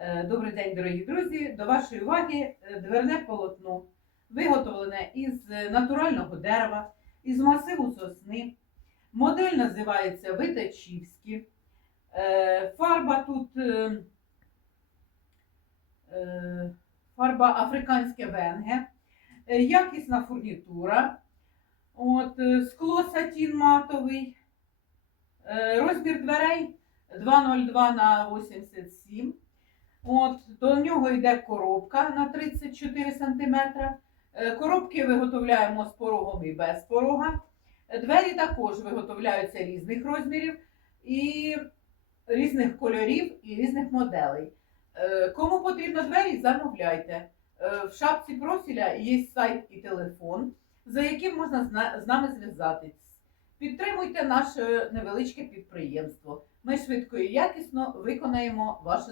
Е, Добрий день, дорогі друзі! До вашої уваги е, дверне полотно, виготовлене із е, натурального дерева, із масиву сосни. Модель називається Витачівські. Фарба тут фарба африканське венге, якісна фурнітура. От, скло сатін матовий. Розмір дверей 202 на 87. От, до нього йде коробка на 34 см. Коробки виготовляємо з порогом і без порога. Е, Двері також виготовляються різних розмірів і різних кольорів і різних моделей. Е, Кому потрібно двері, замовляйте. Е, В шапці профіля є сайт і телефон, за яким можна з нами зв'язатись. Підтримуйте наше невеличке підприємство. Ми швидко і якісно виконаємо ваше